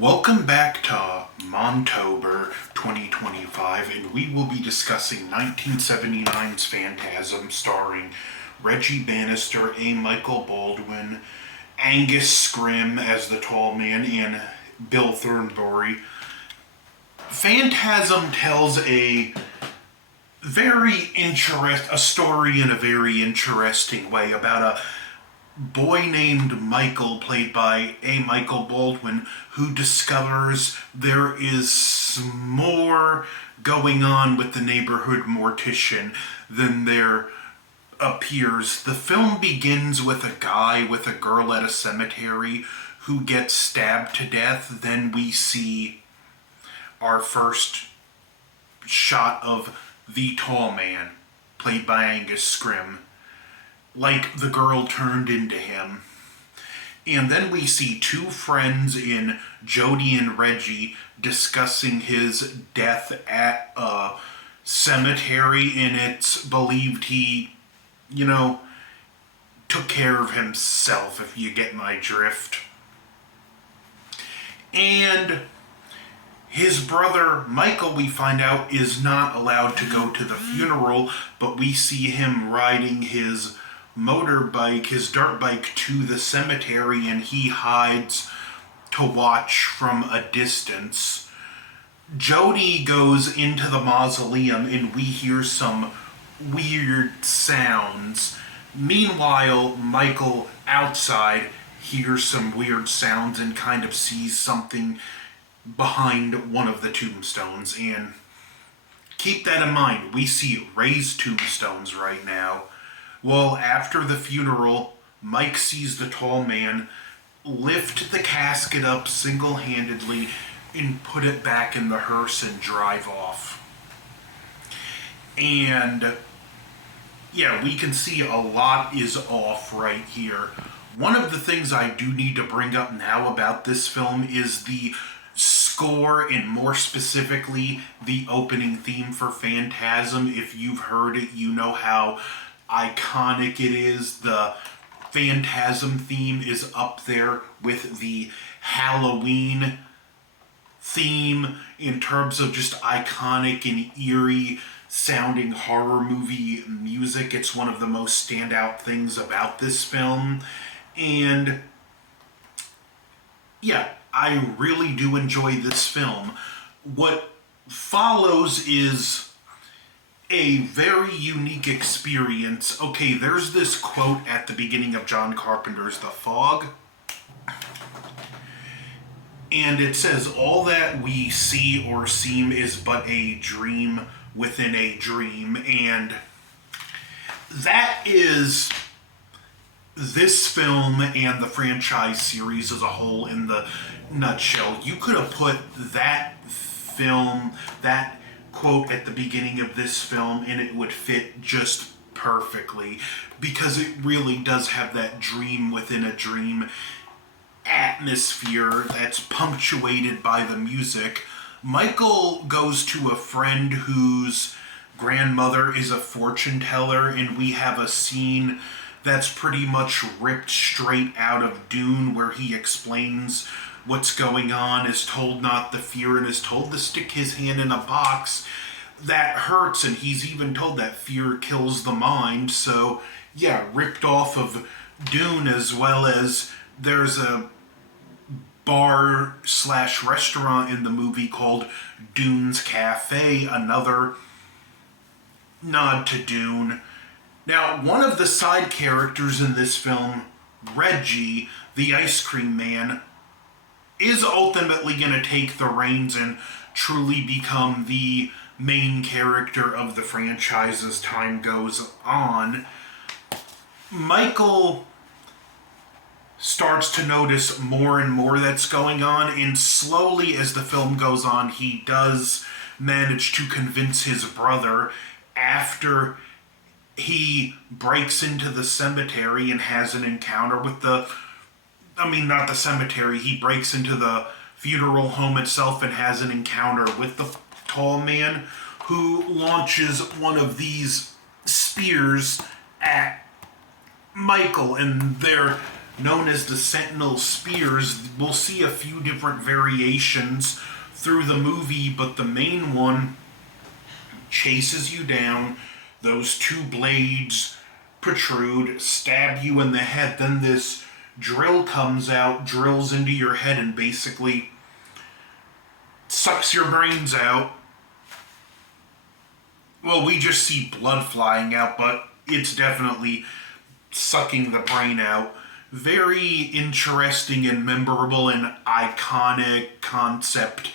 Welcome back to Montober 2025, and we will be discussing 1979's Phantasm, starring Reggie Bannister, A. Michael Baldwin, Angus Scrimm as the tall man, and Bill Thornbury. Phantasm tells a story in a very interesting way about a boy named Michael, played by A. Michael Baldwin, who discovers there is more going on with the neighborhood mortician than there appears. The film begins with a guy with a girl at a cemetery who gets stabbed to death. Then we see our first shot of the tall man, played by Angus Scrimm, like the girl turned into him. And then we see two friends in Jody and Reggie discussing his death at a cemetery, and it's believed he, took care of himself, if you get my drift. And his brother, Michael, we find out, is not allowed to go to the funeral, but we see him riding his motorbike, his dirt bike, to the cemetery, and he hides to watch from a distance. Jody goes into the mausoleum, and we hear some weird sounds. Meanwhile, Michael, outside, hears some weird sounds and kind of sees something behind one of the tombstones. And keep that in mind, we see raised tombstones right now. Well, after the funeral, Mike sees the tall man lift the casket up single-handedly and put it back in the hearse and drive off. And yeah, we can see a lot is off right here. One of the things I do need to bring up now about this film is the score, and more specifically, the opening theme for Phantasm. If you've heard it, you know how iconic it is. The Phantasm theme is up there with the Halloween theme in terms of just iconic and eerie sounding horror movie music. It's one of the most standout things about this film. And yeah, I really do enjoy this film. What follows is a very unique experience. Okay, there's this quote at the beginning of John Carpenter's The Fog, and it says, "All that we see or seem is but a dream within a dream." And that is this film and the franchise series as a whole in the nutshell. You could have put that film, that quote at the beginning of this film, and it would fit just perfectly, because it really does have that dream within a dream atmosphere that's punctuated by the music. Michael goes to a friend whose grandmother is a fortune teller, and we have a scene that's pretty much ripped straight out of Dune, where he explains what's going on, is told not to fear, and is told to stick his hand in a box that hurts, and he's even told that fear kills the mind. So yeah, ripped off of Dune, as well as there's a bar slash restaurant in the movie called Dune's Cafe, another nod to Dune. Now, one of the side characters in this film, Reggie, the ice cream man, is ultimately going to take the reins and truly become the main character of the franchise as time goes on. Michael starts to notice more and more that's going on, and slowly as the film goes on, he does manage to convince his brother, after he breaks into the cemetery and has an encounter with not the cemetery, he breaks into the funeral home itself and has an encounter with the tall man, who launches one of these spears at Michael, and they're known as the Sentinel Spears. We'll see a few different variations through the movie, but the main one chases you down. Those two blades protrude, stab you in the head. Then this drill comes out, drills into your head, and basically sucks your brains out. Well, we just see blood flying out, but it's definitely sucking the brain out. Very interesting and memorable and iconic concept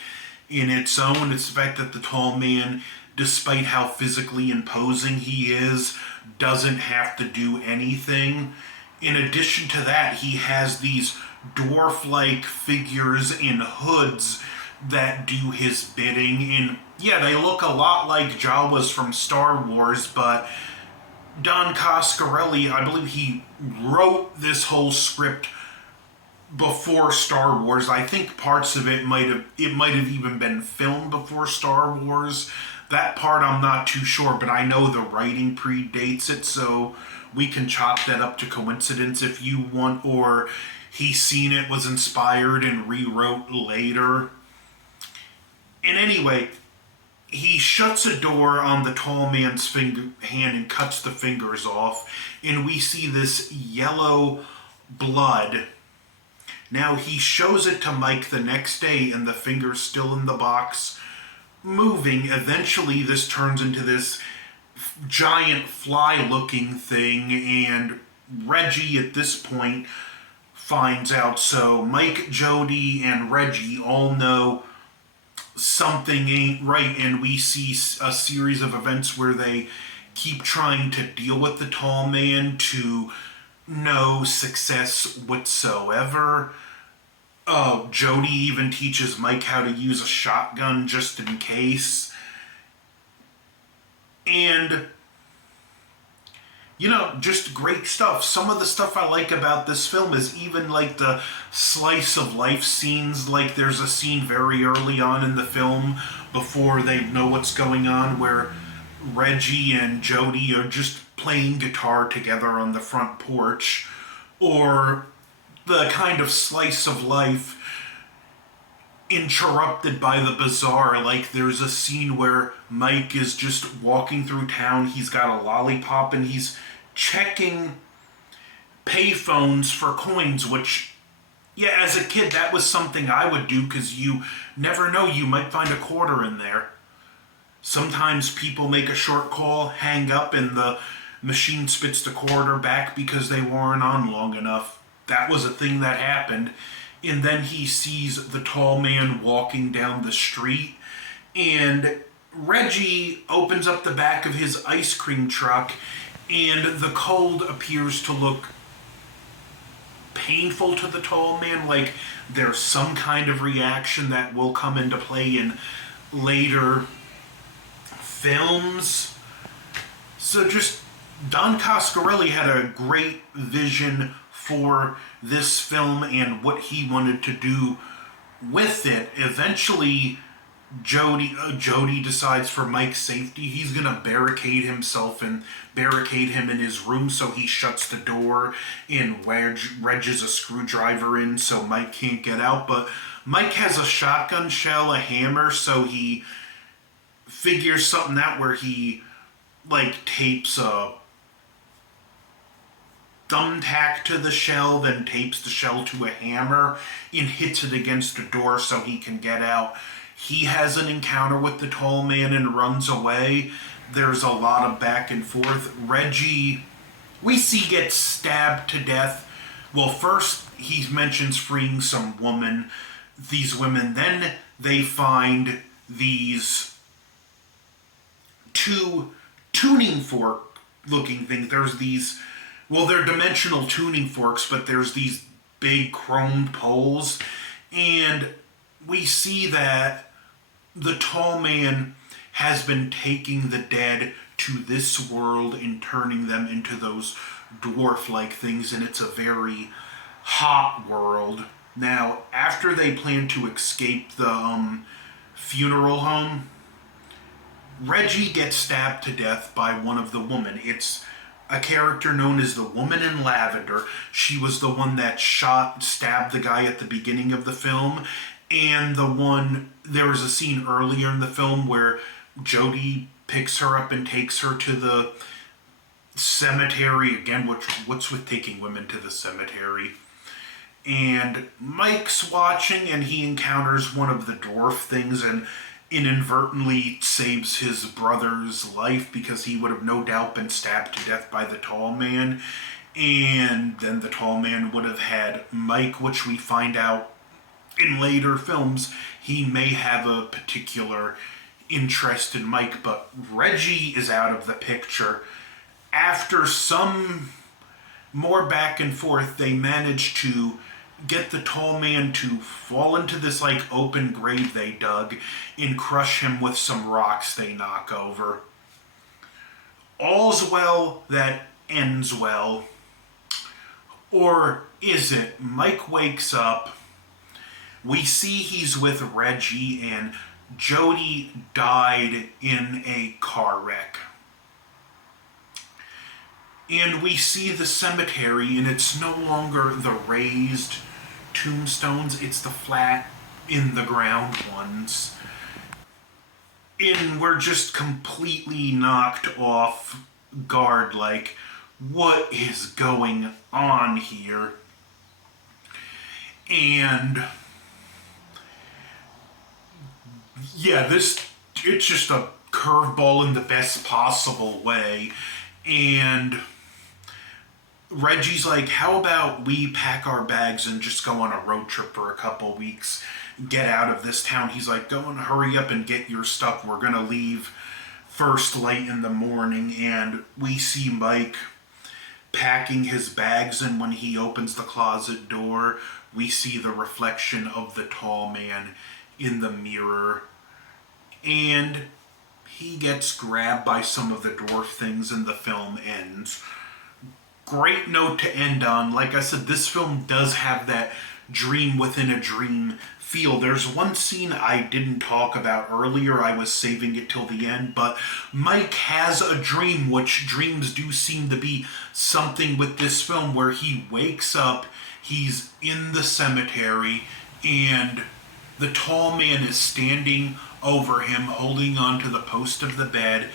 in its own. It's the fact that the tall man, despite how physically imposing he is, doesn't have to do anything. In addition to that, he has these dwarf-like figures in hoods that do his bidding. And yeah, they look a lot like Jawas from Star Wars, but Don Coscarelli, I believe he wrote this whole script before Star Wars. I think parts of it might have even been filmed before Star Wars. That part I'm not too sure, but I know the writing predates it, so we can chalk that up to coincidence if you want, or he's seen it, was inspired, and rewrote later. And anyway, he shuts a door on the tall man's hand and cuts the fingers off, and we see this yellow blood. Now he shows it to Mike the next day, and the finger's still in the box, moving. Eventually, this turns into this giant fly-looking thing, and Reggie at this point finds out. So Mike, Jody, and Reggie all know something ain't right, and we see a series of events where they keep trying to deal with the tall man to no success whatsoever. Jody even teaches Mike how to use a shotgun just in case. And, just great stuff. Some of the stuff I like about this film is even like the slice of life scenes. Like there's a scene very early on in the film before they know what's going on where Reggie and Jody are just playing guitar together on the front porch. Or the kind of slice of life interrupted by the bizarre. Like there's a scene where Mike is just walking through town. He's got a lollipop and he's checking payphones for coins, which, yeah, as a kid, that was something I would do because you never know, you might find a quarter in there. Sometimes people make a short call, hang up, and the machine spits the quarter back because they weren't on long enough. That was a thing that happened. And then he sees the tall man walking down the street, and Reggie opens up the back of his ice cream truck, and the cold appears to look painful to the tall man, like there's some kind of reaction that will come into play in later films. So just Don Coscarelli had a great vision for this film and what he wanted to do with it. Eventually, Jody decides for Mike's safety, he's going to barricade himself and barricade him in his room, so he shuts the door and wedges a screwdriver in so Mike can't get out. But Mike has a shotgun shell, a hammer, so he figures something out where he tapes a thumbtack to the shell, then tapes the shell to a hammer and hits it against the door so he can get out. He has an encounter with the tall man and runs away. There's a lot of back and forth. Reggie, we see, gets stabbed to death. Well, first he mentions freeing these women. Then they find these two tuning fork looking things. There's these, they're dimensional tuning forks, but there's these big chromed poles. And we see that the tall man has been taking the dead to this world and turning them into those dwarf-like things, and it's a very hot world. Now, after they plan to escape the funeral home, Reggie gets stabbed to death by one of the women. It's a character known as the Woman in Lavender. She was the one that stabbed the guy at the beginning of the film, and there was a scene earlier in the film where Jody picks her up and takes her to the cemetery again. What's with taking women to the cemetery? And Mike's watching, and he encounters one of the dwarf things, and inadvertently saves his brother's life because he would have no doubt been stabbed to death by the tall man. And then the tall man would have had Mike, which we find out in later films he may have a particular interest in Mike, but Reggie is out of the picture. After some more back and forth, they manage to get the tall man to fall into this like open grave they dug and crush him with some rocks they knock over. All's well that ends well. Or is it? Mike wakes up. We see he's with Reggie, and Jody died in a car wreck. And we see the cemetery, and it's no longer the raised tombstones, it's the flat, in the ground ones. And we're just completely knocked off guard, like, what is going on here? And yeah, it's just a curveball in the best possible way. And Reggie's like, how about we pack our bags and just go on a road trip for a couple weeks, get out of this town. He's like, go and hurry up and get your stuff. We're going to leave first late in the morning. And we see Mike packing his bags, and when he opens the closet door, we see the reflection of the tall man in the mirror. And he gets grabbed by some of the dwarf things, and the film ends. Great note to end on. Like I said, this film does have that dream within a dream feel. There's one scene I didn't talk about earlier. I was saving it till the end, but Mike has a dream, which dreams do seem to be something with this film, where he wakes up, he's in the cemetery, and the tall man is standing over him, holding onto the post of the bed,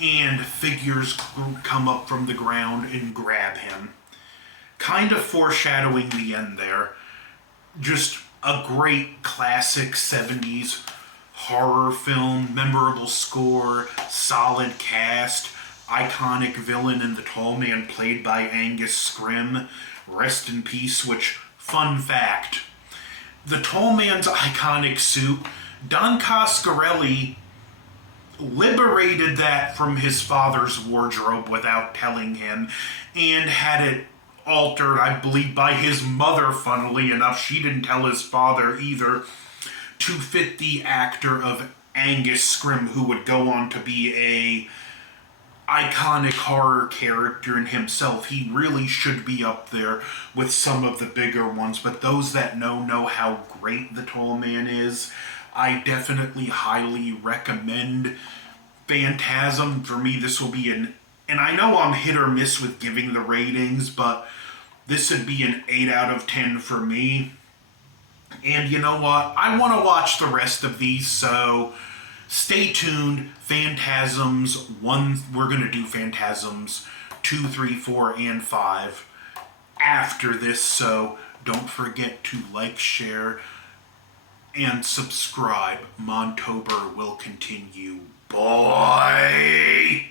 and figures come up from the ground and grab him. Kind of foreshadowing the end there. Just a great classic 70s horror film, memorable score, solid cast, iconic villain in the tall man played by Angus Scrimm. Rest in peace, which, fun fact, the tall man's iconic suit, Don Coscarelli liberated that from his father's wardrobe without telling him, and had it altered, I believe, by his mother, funnily enough. She didn't tell his father either, to fit the actor of Angus Scrimm, who would go on to be a iconic horror character in himself. He really should be up there with some of the bigger ones, but those that know how great the tall man is. I definitely highly recommend Phantasm. For me, this will be and I know I'm hit or miss with giving the ratings, but this would be an 8 out of 10 for me. And you know what? I want to watch the rest of these, so stay tuned. Phantasms 1, we're going to do Phantasms 2, 3, 4, and 5 after this, so don't forget to like, share, and subscribe. Montober will continue. Boy!